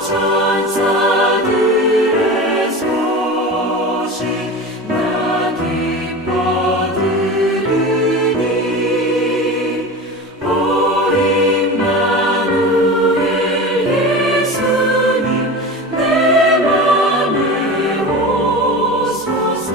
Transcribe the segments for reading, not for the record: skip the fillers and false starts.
천사들의 소식 나 기뻐 들으니 오 임마누엘 예수님 내 맘에 오소서.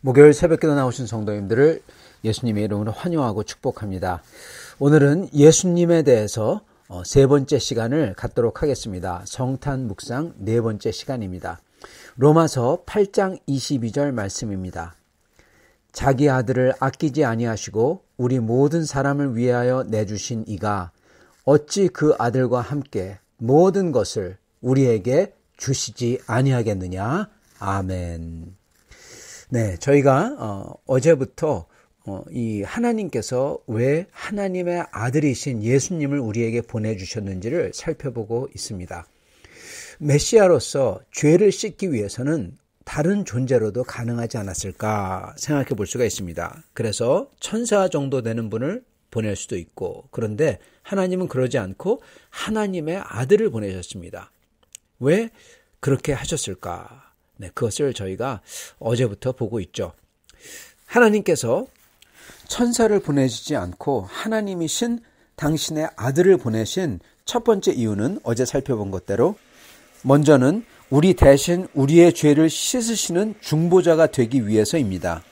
목요일 새벽기도 나오신 성도님들을 예수님의 이름으로 환영하고 축복합니다. 오늘은 예수님에 대해서 세 번째 시간을 갖도록 하겠습니다. 성탄 묵상 네 번째 시간입니다. 로마서 8장 22절 말씀입니다. 자기 아들을 아끼지 아니하시고 우리 모든 사람을 위하여 내주신 이가 어찌 그 아들과 함께 모든 것을 우리에게 주시지 아니하겠느냐. 아멘. 네, 저희가 어제부터 이 하나님께서 왜 하나님의 아들이신 예수님을 우리에게 보내주셨는지를 살펴보고 있습니다. 메시아로서 죄를 씻기 위해서는 다른 존재로도 가능하지 않았을까 생각해 볼 수가 있습니다. 그래서 천사 정도 되는 분을 보낼 수도 있고, 그런데 하나님은 그러지 않고 하나님의 아들을 보내셨습니다. 왜 그렇게 하셨을까? 네, 그것을 저희가 어제부터 보고 있죠. 하나님께서 천사를 보내시지 않고 하나님이신 당신의 아들을 보내신 첫 번째 이유는 어제 살펴본 것대로 먼저는 우리 대신 우리의 죄를 씻으시는 중보자가 되기 위해서입니다.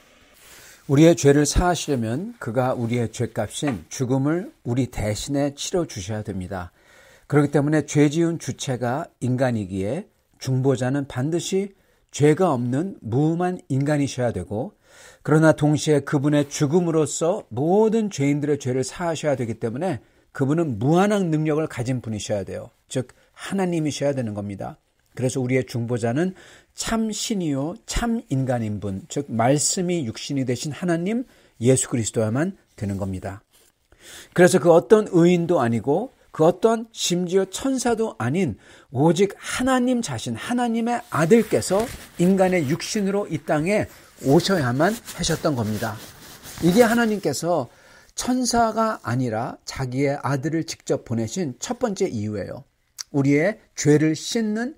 우리의 죄를 사하시려면 그가 우리의 죄값인 죽음을 우리 대신에 치러주셔야 됩니다. 그렇기 때문에 죄 지은 주체가 인간이기에 중보자는 반드시 죄가 없는 무음한 인간이셔야 되고, 그러나 동시에 그분의 죽음으로써 모든 죄인들의 죄를 사하셔야 되기 때문에 그분은 무한한 능력을 가진 분이셔야 돼요. 즉 하나님이셔야 되는 겁니다. 그래서 우리의 중보자는 참 신이요 참 인간인 분, 즉 말씀이 육신이 되신 하나님 예수 그리스도야만 되는 겁니다. 그래서 그 어떤 의인도 아니고 그 어떤 심지어 천사도 아닌 오직 하나님 자신, 하나님의 아들께서 인간의 육신으로 이 땅에 오셔야만 하셨던 겁니다. 이게 하나님께서 천사가 아니라 자기의 아들을 직접 보내신 첫 번째 이유예요. 우리의 죄를 씻는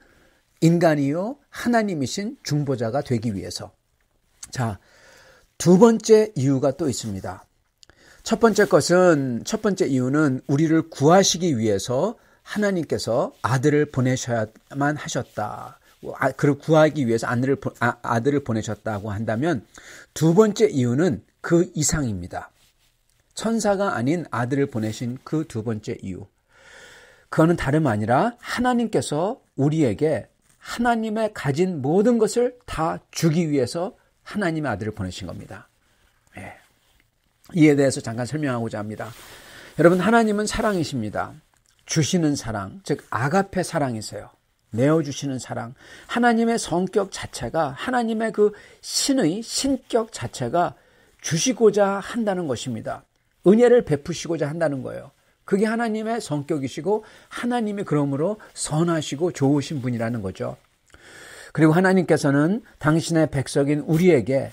인간이요 하나님이신 중보자가 되기 위해서. 자, 두 번째 이유가 또 있습니다. 첫 번째 이유는 우리를 구하시기 위해서 하나님께서 아들을 보내셔야만 하셨다. 그를 구하기 위해서 아들을 보내셨다고 한다면, 두 번째 이유는 그 이상입니다. 천사가 아닌 아들을 보내신 그 두 번째 이유. 그거는 다름 아니라 하나님께서 우리에게 하나님의 가진 모든 것을 다 주기 위해서 하나님의 아들을 보내신 겁니다. 네. 이에 대해서 잠깐 설명하고자 합니다. 여러분, 하나님은 사랑이십니다. 주시는 사랑, 즉 아가페 사랑이세요. 내어주시는 사랑. 하나님의 성격 자체가, 하나님의 그 신의 신격 자체가 주시고자 한다는 것입니다. 은혜를 베푸시고자 한다는 거예요. 그게 하나님의 성격이시고 하나님이 그러므로 선하시고 좋으신 분이라는 거죠. 그리고 하나님께서는 당신의 백성인 우리에게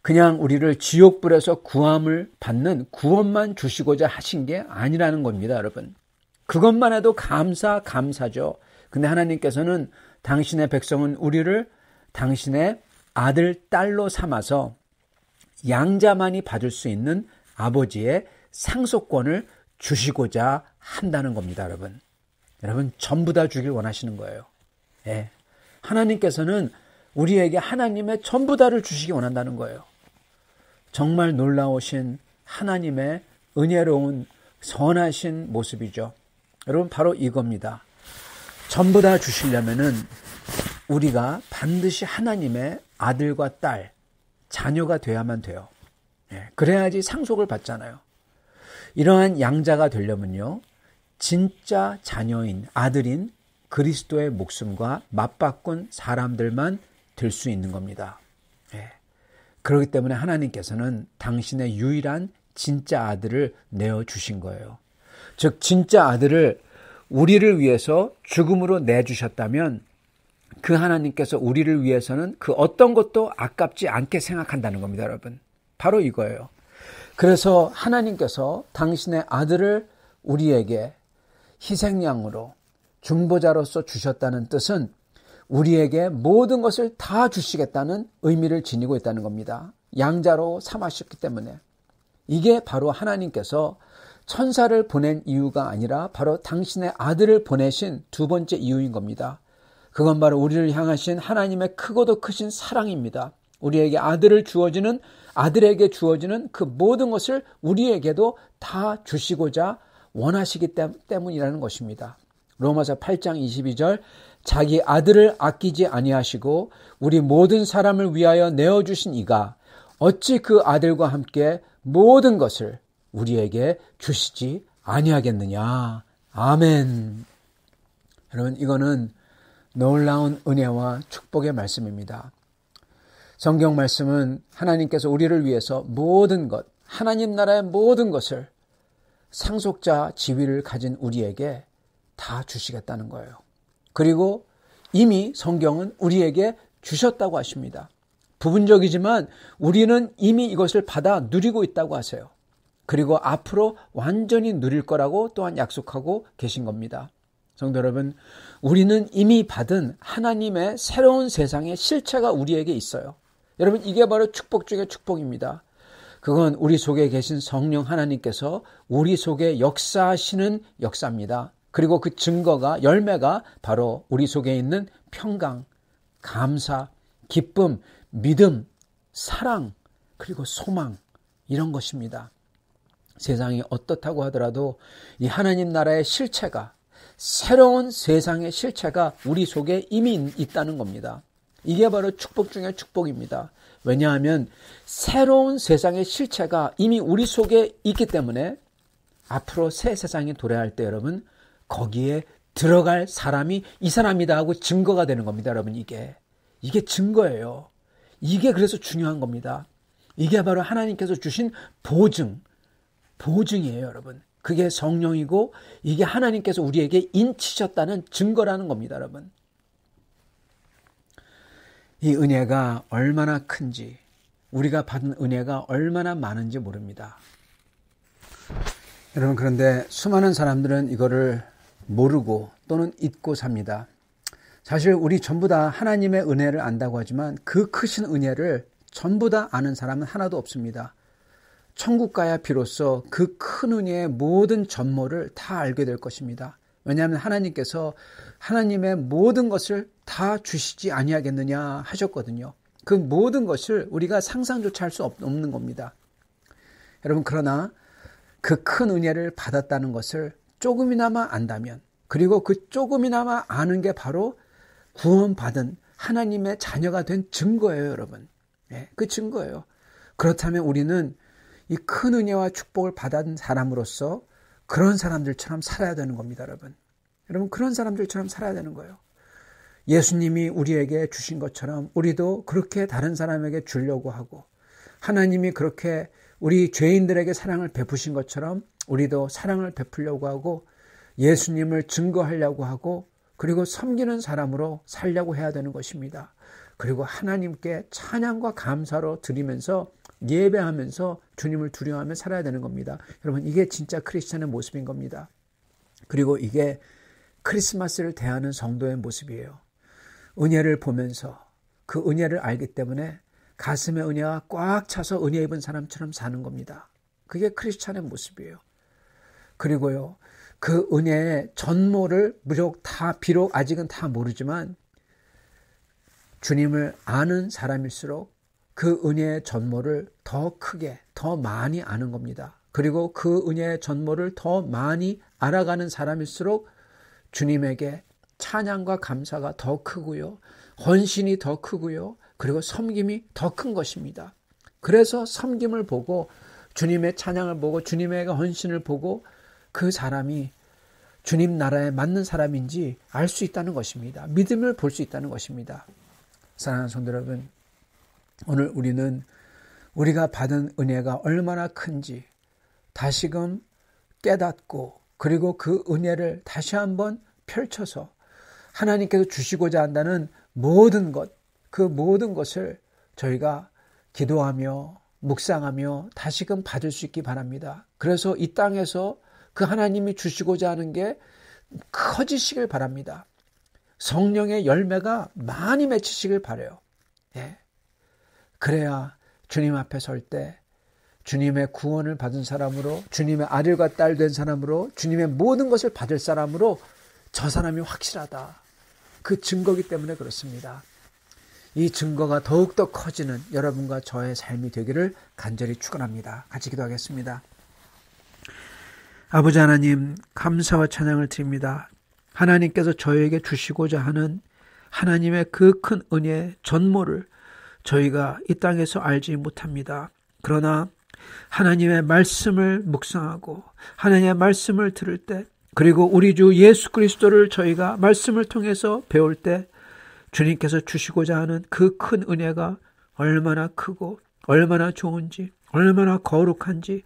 그냥 우리를 지옥불에서 구함을 받는 구원만 주시고자 하신 게 아니라는 겁니다, 여러분. 그것만 해도 감사죠. 근데 하나님께서는 당신의 백성은 우리를 당신의 아들, 딸로 삼아서 양자만이 받을 수 있는 아버지의 상속권을 주시고자 한다는 겁니다, 여러분. 여러분, 전부 다 주길 원하시는 거예요. 예. 하나님께서는 우리에게 하나님의 전부 다를 주시기 원한다는 거예요. 정말 놀라우신 하나님의 은혜로운 선하신 모습이죠. 여러분, 바로 이겁니다. 전부 다 주시려면은 우리가 반드시 하나님의 아들과 딸, 자녀가 돼야만 돼요. 예. 그래야지 상속을 받잖아요. 이러한 양자가 되려면요, 진짜 자녀인 아들인 그리스도의 목숨과 맞바꾼 사람들만 될 수 있는 겁니다. 예. 그렇기 때문에 하나님께서는 당신의 유일한 진짜 아들을 내어주신 거예요. 즉 진짜 아들을 우리를 위해서 죽음으로 내주셨다면 그 하나님께서 우리를 위해서는 그 어떤 것도 아깝지 않게 생각한다는 겁니다, 여러분. 바로 이거예요. 그래서 하나님께서 당신의 아들을 우리에게 희생양으로 중보자로서 주셨다는 뜻은 우리에게 모든 것을 다 주시겠다는 의미를 지니고 있다는 겁니다. 양자로 삼으셨기 때문에. 이게 바로 하나님께서 천사를 보낸 이유가 아니라 바로 당신의 아들을 보내신 두 번째 이유인 겁니다. 그건 바로 우리를 향하신 하나님의 크고도 크신 사랑입니다. 우리에게 아들에게 주어지는 그 모든 것을 우리에게도 다 주시고자 원하시기 때문이라는 것입니다. 로마서 8장 22절 자기 아들을 아끼지 아니하시고 우리 모든 사람을 위하여 내어주신 이가 어찌 그 아들과 함께 모든 것을 우리에게 주시지 아니하겠느냐. 아멘. 여러분, 이거는 놀라운 은혜와 축복의 말씀입니다. 성경 말씀은 하나님께서 우리를 위해서 모든 것, 하나님 나라의 모든 것을 상속자 지위를 가진 우리에게 다 주시겠다는 거예요. 그리고 이미 성경은 우리에게 주셨다고 하십니다. 부분적이지만 우리는 이미 이것을 받아 누리고 있다고 하세요. 그리고 앞으로 완전히 누릴 거라고 또한 약속하고 계신 겁니다. 성도 여러분, 우리는 이미 받은 하나님의 새로운 세상의 실체가 우리에게 있어요. 여러분, 이게 바로 축복 중의 축복입니다. 그건 우리 속에 계신 성령 하나님께서 우리 속에 역사하시는 역사입니다. 그리고 그 증거가, 열매가 바로 우리 속에 있는 평강, 감사, 기쁨, 믿음, 사랑, 그리고 소망, 이런 것입니다. 세상이 어떻다고 하더라도 이 하나님 나라의 실체가, 새로운 세상의 실체가 우리 속에 이미 있다는 겁니다. 이게 바로 축복 중의 축복입니다. 왜냐하면 새로운 세상의 실체가 이미 우리 속에 있기 때문에 앞으로 새 세상에 도래할 때 여러분, 거기에 들어갈 사람이 이 사람이다 하고 증거가 되는 겁니다. 여러분, 이게 증거예요. 이게 그래서 중요한 겁니다. 이게 바로 하나님께서 주신 보증이에요, 여러분. 그게 성령이고 이게 하나님께서 우리에게 인치셨다는 증거라는 겁니다, 여러분. 이 은혜가 얼마나 큰지, 우리가 받은 은혜가 얼마나 많은지 모릅니다. 여러분, 그런데 수많은 사람들은 이거를 모르고 또는 잊고 삽니다. 사실 우리 전부 다 하나님의 은혜를 안다고 하지만 그 크신 은혜를 전부 다 아는 사람은 하나도 없습니다. 천국 가야 비로소 그 큰 은혜의 모든 전모를 다 알게 될 것입니다. 왜냐하면 하나님께서 하나님의 모든 것을 다 주시지 아니하겠느냐 하셨거든요. 그 모든 것을 우리가 상상조차 할 수 없는 겁니다. 여러분, 그러나 그 큰 은혜를 받았다는 것을 조금이나마 안다면, 그리고 그 조금이나마 아는 게 바로 구원받은 하나님의 자녀가 된 증거예요, 여러분. 네, 그 증거예요. 그렇다면 우리는 이 큰 은혜와 축복을 받은 사람으로서 그런 사람들처럼 살아야 되는 겁니다, 여러분. 여러분, 그런 사람들처럼 살아야 되는 거예요. 예수님이 우리에게 주신 것처럼 우리도 그렇게 다른 사람에게 주려고 하고, 하나님이 그렇게 우리 죄인들에게 사랑을 베푸신 것처럼 우리도 사랑을 베풀려고 하고, 예수님을 증거하려고 하고, 그리고 섬기는 사람으로 살려고 해야 되는 것입니다. 그리고 하나님께 찬양과 감사로 드리면서 예배하면서 주님을 두려워하며 살아야 되는 겁니다. 여러분, 이게 진짜 크리스찬의 모습인 겁니다. 그리고 이게 크리스마스를 대하는 성도의 모습이에요. 은혜를 보면서 그 은혜를 알기 때문에 가슴에 은혜가 꽉 차서 은혜 입은 사람처럼 사는 겁니다. 그게 크리스찬의 모습이에요. 그리고요, 그 은혜의 전모를 비록 아직은 다 모르지만 주님을 아는 사람일수록 그 은혜의 전모를 더 크게, 더 많이 아는 겁니다. 그리고 그 은혜의 전모를 더 많이 알아가는 사람일수록 주님에게 찬양과 감사가 더 크고요, 헌신이 더 크고요, 그리고 섬김이 더 큰 것입니다. 그래서 섬김을 보고, 주님의 찬양을 보고, 주님의 헌신을 보고 그 사람이 주님 나라에 맞는 사람인지 알 수 있다는 것입니다. 믿음을 볼 수 있다는 것입니다. 사랑하는 성도 여러분, 오늘 우리는 우리가 받은 은혜가 얼마나 큰지 다시금 깨닫고, 그리고 그 은혜를 다시 한번 펼쳐서 하나님께서 주시고자 한다는 모든 것, 그 모든 것을 저희가 기도하며 묵상하며 다시금 받을 수 있기 바랍니다. 그래서 이 땅에서 그 하나님이 주시고자 하는 게 커지시길 바랍니다. 성령의 열매가 많이 맺히시길 바라요. 예. 그래야 주님 앞에 설 때 주님의 구원을 받은 사람으로, 주님의 아들과 딸 된 사람으로, 주님의 모든 것을 받을 사람으로 저 사람이 확실하다. 그 증거이기 때문에 그렇습니다. 이 증거가 더욱더 커지는 여러분과 저의 삶이 되기를 간절히 축원합니다. 같이 기도하겠습니다. 아버지 하나님, 감사와 찬양을 드립니다. 하나님께서 저에게 주시고자 하는 하나님의 그 큰 은혜의 전모를 저희가 이 땅에서 알지 못합니다. 그러나 하나님의 말씀을 묵상하고 하나님의 말씀을 들을 때, 그리고 우리 주 예수 그리스도를 저희가 말씀을 통해서 배울 때 주님께서 주시고자 하는 그 큰 은혜가 얼마나 크고 얼마나 좋은지, 얼마나 거룩한지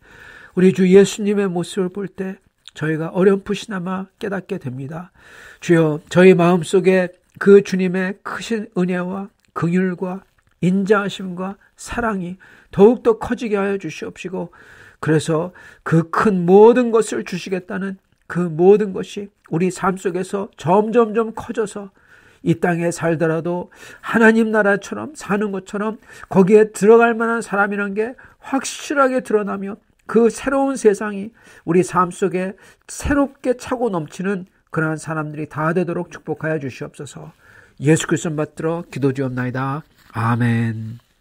우리 주 예수님의 모습을 볼 때 저희가 어렴풋이나마 깨닫게 됩니다. 주여, 저희 마음속에 그 주님의 크신 은혜와 긍휼과 인자하심과 사랑이 더욱더 커지게 하여 주시옵시고, 그래서 그 큰 모든 것을 주시겠다는 그 모든 것이 우리 삶 속에서 점점점 커져서 이 땅에 살더라도 하나님 나라처럼 사는 것처럼 거기에 들어갈 만한 사람이란 게 확실하게 드러나며 그 새로운 세상이 우리 삶 속에 새롭게 차고 넘치는 그러한 사람들이 다 되도록 축복하여 주시옵소서. 예수 그리스도 받들어 기도드리옵나이다. 아멘.